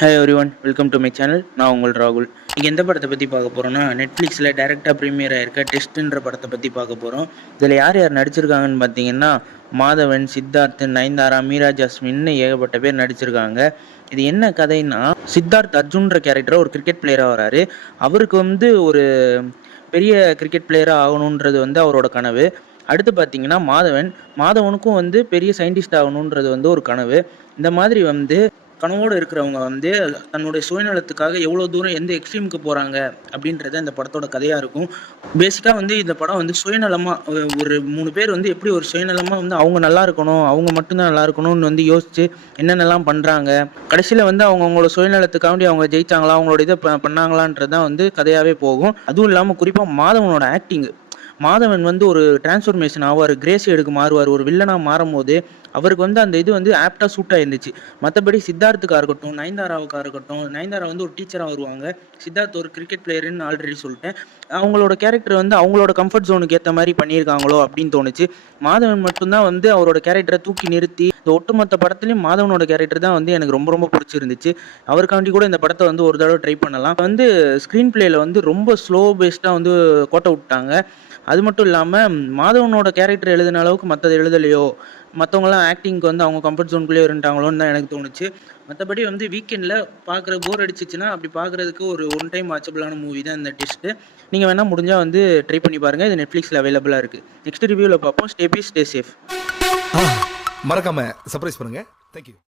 Hi everyone, welcome to my channel. நான் உங்கள் ராகுல். இங்கே எந்த படத்தை பற்றி பார்க்க போகிறோன்னா, நெட்ஃப்ளிக்ஸில் டேரெக்டாக ப்ரீமியர் ஆயிருக்க டெஸ்ட்டுன்ற படத்தை பற்றி பார்க்க போகிறோம். இதில் யார் யார் நடிச்சிருக்காங்கன்னு பார்த்தீங்கன்னா, மாதவன், சித்தார்த், நயன்தாரா, மீரா ஜாஸ்மின் ஏகப்பட்ட பேர் நடிச்சிருக்காங்க. இது என்ன கதைன்னா, சித்தார்த் அர்ஜுன்ற கேரக்டர் ஒரு கிரிக்கெட் பிளேயராக வராரு. அவருக்கு ஒரு பெரிய கிரிக்கெட் பிளேயராக ஆகணுன்றது அவரோட கனவு. அடுத்து பார்த்தீங்கன்னா மாதவனுக்கும் பெரிய சயின்டிஸ்ட் ஆகணுன்றது ஒரு கனவு. இந்த மாதிரி கனவோடு இருக்கிறவங்க தன்னுடைய சுயநலத்துக்காக எவ்வளோ தூரம் எந்த எக்ஸ்ட்ரீமுக்கு போகிறாங்க அப்படின்றத இந்த படத்தோட கதையாக இருக்கும். பேசிக்காக இந்த படம் சுயநலமாக ஒரு 3 பேர் எப்படி ஒரு சுயநலமாக அவங்க நல்லா இருக்கணும், அவங்க மட்டும்தான் நல்லா இருக்கணும்னு யோசிச்சு என்னென்னலாம் பண்ணுறாங்க. கடைசியில் அவங்களோட சுயநலத்துக்காண்டி அவங்க ஜெயிச்சாங்களா, அவங்களோட இதை பண்ணாங்களான்றது தான் கதையாகவே போகும். அதுவும் இல்லாமல் குறிப்பாக மாதவனோட ஆக்டிங். மாதவன் ஒரு டிரான்ஸ்ஃபர்மேஷன் ஆவார், கிரேஸ் எடுக்க மாறுவார். ஒரு வில்லனாக மாறும் போது அவருக்கு அந்த இது ஆப்டாக சூட்டாக இருந்துச்சு. மற்றபடி சித்தார்த்துக்காக இருக்கட்டும், நயன்தாராவுக்காக இருக்கட்டும், நயன்தாரா ஒரு டீச்சராக வருவாங்க, சித்தார்த் ஒரு கிரிக்கெட் பிளேயர்னு ஆல்ரெடி சொல்லிட்டேன். அவங்களோட கேரக்டர் அவங்களோட கம்ஃபர்ட் ஜோனுக்கு ஏற்ற மாதிரி பண்ணியிருக்காங்களோ அப்படின்னு தோணுச்சு. மாதவன் மட்டும்தான் அவரோட கேரக்டரை தூக்கி நிறுத்தி இந்த ஒட்டுமொத்த படத்துலையும் மாதவனோட கேரக்டர் தான் எனக்கு ரொம்ப ரொம்ப பிடிச்சிருந்துச்சு. அவருக்காண்டி கூட இந்த படத்தை ஒரு தடவை ட்ரை பண்ணலாம். ஸ்க்ரீன் பிளேயில் ரொம்ப ஸ்லோ பேஸ்டாக கோட்டை விட்டாங்க. அது மட்டும் இல்லாமல் மாதவனோட கேரக்டர் எழுதின அளவுக்கு மற்றது எழுதலையோ, மற்றவங்களாம் ஆக்டிங்க்கு அவங்க கம்ஃபர்ட் ஜோனுக்குள்ளே இருந்துட்டாங்களோன்னு தான் எனக்கு தோணுச்சு. மற்றபடி வீக்கெண்டில் பார்க்குற போர் அடிச்சிச்சுன்னா அப்படி பார்க்குறதுக்கு ஒரு ஒன் டைம் வாட்சபிளான மூவி தான் இந்த டெஸ்ட்டு. நீங்கள் வேணால் முடிஞ்சால் ட்ரை பண்ணி பாருங்கள். இது நெட்ஃப்ளிக்ஸில் அவைலபிளாக இருக்குது. நெக்ஸ்ட் ரிவ்யூவில் பார்ப்போம். Stay peace, stay safe. மறக்காம சர்ப்ரைஸ் பண்ணுங்க. தேங்க்யூ.